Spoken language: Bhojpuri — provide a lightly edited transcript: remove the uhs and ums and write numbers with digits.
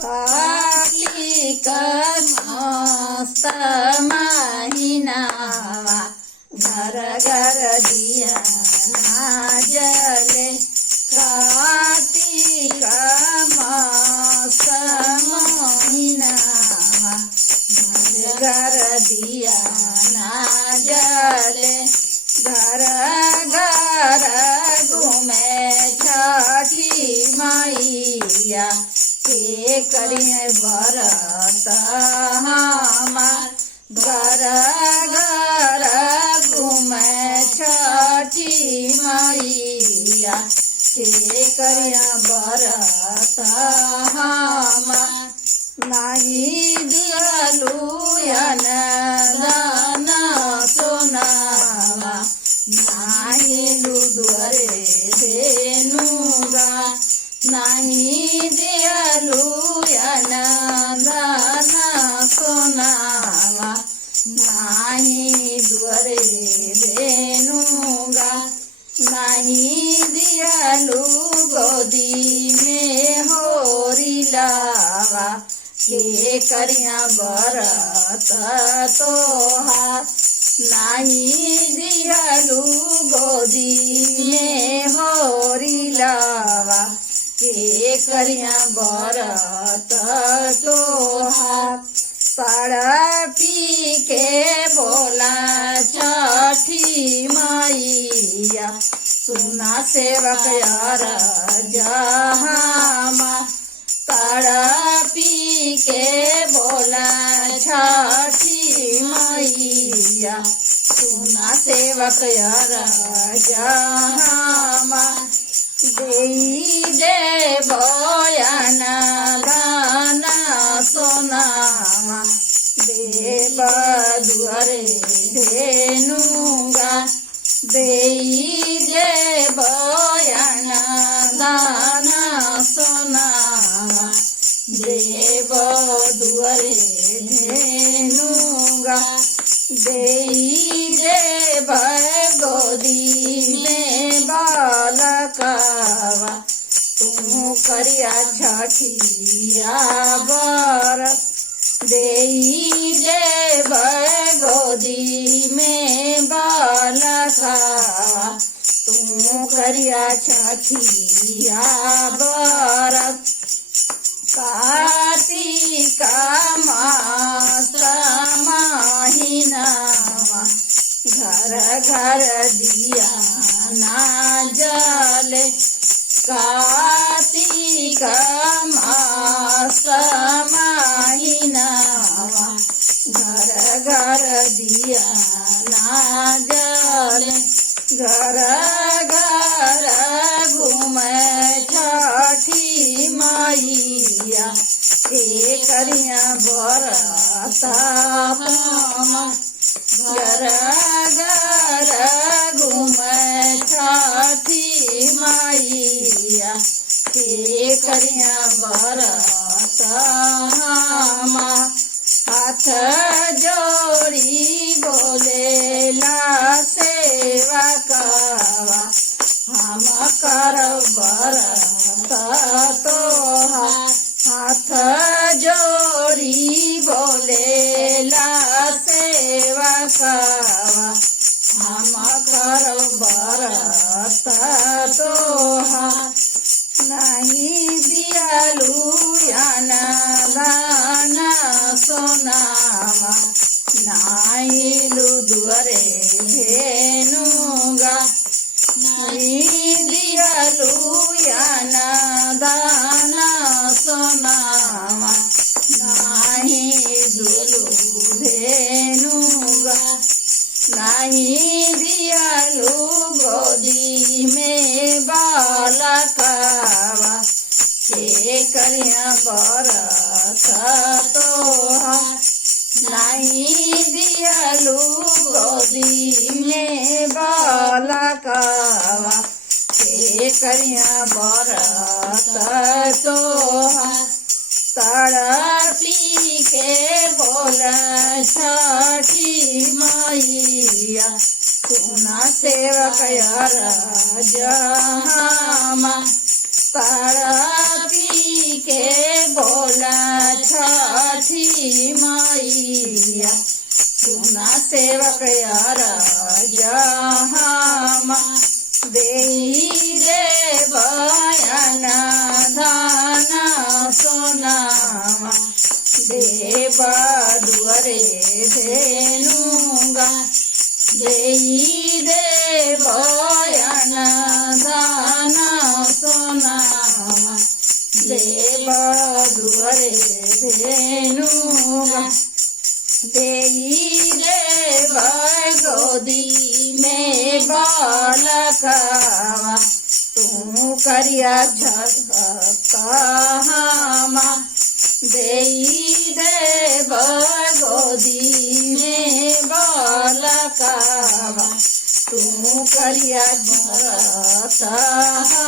कार्तिक मस्त महिनावा घर घर दिया जले। कार्तिक मस्त महिनावा घर घर दिया जले। घर घर घूमे छठी मैया के करिए व्रत हमार। घर घर घूमे छठी मैया के करिए व्रत हमार। नहीं दियलु दान सोनावा नहीं दुआरे देनुगा। नहीं दियलु दान सोनावा नहीं दुआरे देनुगा। नहीं दियलु गोदी में होरी लावा के करिया व्रत तोहार। नहीं दियलु गोदी में होरी लावा के करिया व्रत तोहार। पड़ा पी के बोला छठी मैया सुना सेवक यार जहामा। पड़ा पी के बोला छठी मैया सुना सेवक यार जहामा। देई दे बयान दान सोनावा देव दुआरे धेनुगा। देई दे बयान दान सोनावा देव दुआरे धेनुगा। देई देव गोदी में बालकावा तुम करिया छठिया व्रत। देई देव गोदी में बालकावा तुम करिया छठिया व्रत। कार्तिक मास महिनावा घर घर दिया जले। कार्तिक मास महिनावा घर घर दिया जले। घर घर घूमे छठी मैया के करिया व्रत हमार। घर घर घूमे छठी मैया के करिया व्रत हमार। हाथ जोड़ी बोलेला सेवकावा हम करब व्रत तोहार। हाथ जोड़ी बोलेला सेवकावा हम करब व्रत तोहार। नहीं दियलु दान सोनावा नहीं दुआरे धेनुगा। नहीं दियलु दान सोनावा नहीं दुलु धेनुगा। नहीं दियलु गोदी में बालकावा के करिया व्रत तोहार। नहीं दियलु गोदी में बालकावा के करिया व्रत तोहार। तड़पी के बोला छठी मैया सुना सेवक यार जहामा। तड़पी के बोला छठी मैया सुना सेवक यार जहाँ देई रे बयान धन सोनामा देव दुआरे धेनुगा देई रे बयान धन सोनामा देव दुआरे धेनुगा देई रे गोदी में बालकवा तू करिया झकामा देई रे गोदी में बालकवा तू करिया झकामा